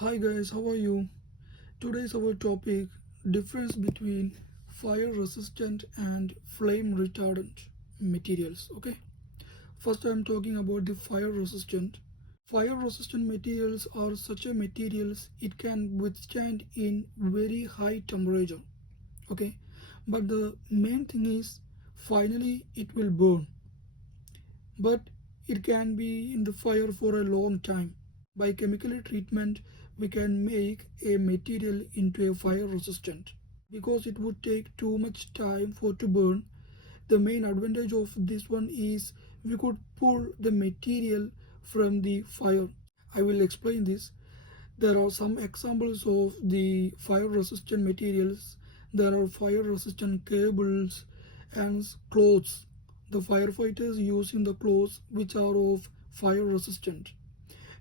Hi guys, how are you? Today's our topic difference between fire resistant and flame retardant materials. Okay, first I'm talking about the fire resistant. Fire resistant materials are such a materials it can withstand in very high temperature. Okay, but the main thing is finally it will burn, but it can be in the fire for a long time. By chemical treatment, we can make a material into a fire resistant. Because it would take too much time for to burn, the main advantage of this one is we could pull the material from the fire. I will explain this. There are some examples of the fire resistant materials. There are fire resistant cables and clothes. The firefighters use in the clothes which are of fire resistant,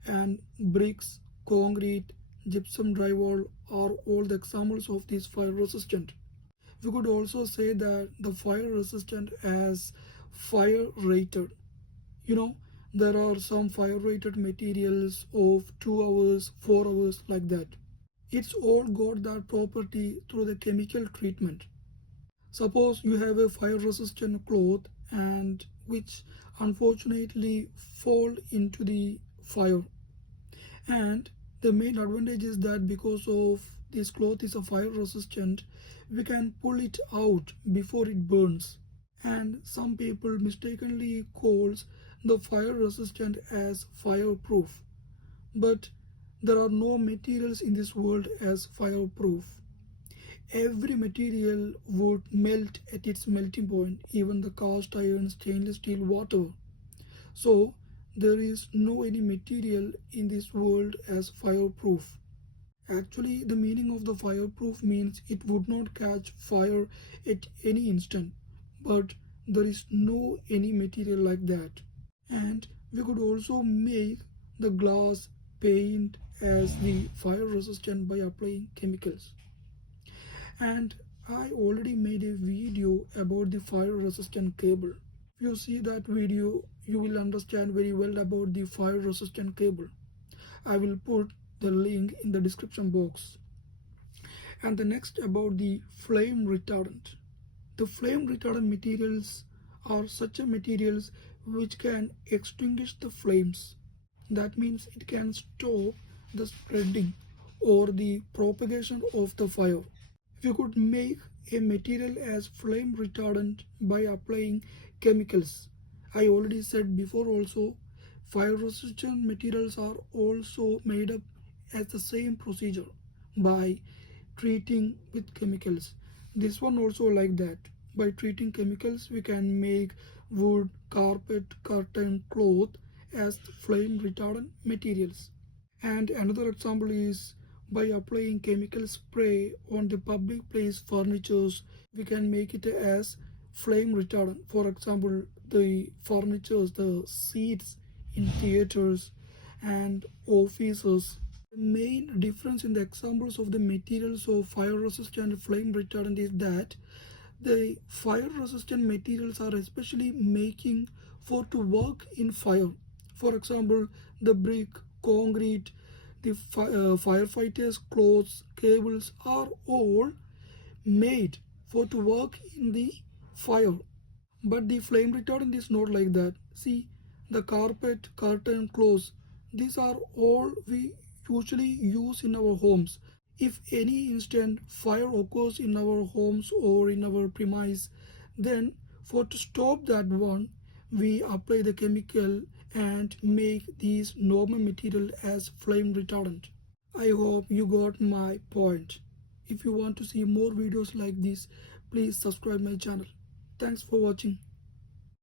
and bricks, concrete, gypsum drywall are all the examples of these fire resistant. We could also say that the fire resistant as fire rated. You know, there are some fire rated materials of 2 hours, 4 hours like that. It's all got that property through the chemical treatment. Suppose you have a fire resistant cloth and which unfortunately fall into the fire, and the main advantage is that because of this cloth is a fire resistant, we can pull it out before it burns. And some people mistakenly calls the fire resistant as fireproof, but there are no materials in this world as fireproof. Every material would melt at its melting point, even the cast iron, stainless steel, whatever. So there is no any material in this world as fireproof. Actually, the meaning of the fireproof means it would not catch fire at any instant, but there is no any material like that. And we could also make the glass paint as the fire resistant by applying chemicals. And I already made a video about the fire resistant cable. If you see that video, you will understand very well about the fire resistant cable. I will put the link in the description box. And the next about the flame retardant. The flame retardant materials are such a materials which can extinguish the flames. That means it can stop the spreading or the propagation of the fire. We could make a material as flame retardant by applying chemicals. I already said before also, fire resistant materials are also made up as the same procedure by treating with chemicals. This one also like that. By treating chemicals, we can make wood, carpet, curtain, cloth as flame retardant materials. And another example is by applying chemical spray on the public place furnitures, we can make it as flame retardant. For example, the furnitures, the seats in theaters and offices. The main difference in the examples of the materials of fire resistant and flame retardant is that the fire resistant materials are especially making for to work in fire. For example, the brick, concrete, the firefighters' clothes, cables are all made for to work in the fire. But the flame retardant is not like that. See, the carpet, curtain, clothes, these are all we usually use in our homes. If any instant fire occurs in our homes or in our premise, then for to stop that one, we apply the chemical and make these normal material as flame retardant. I hope you got my point. If you want to see more videos like this, please subscribe my channel. Thanks for watching.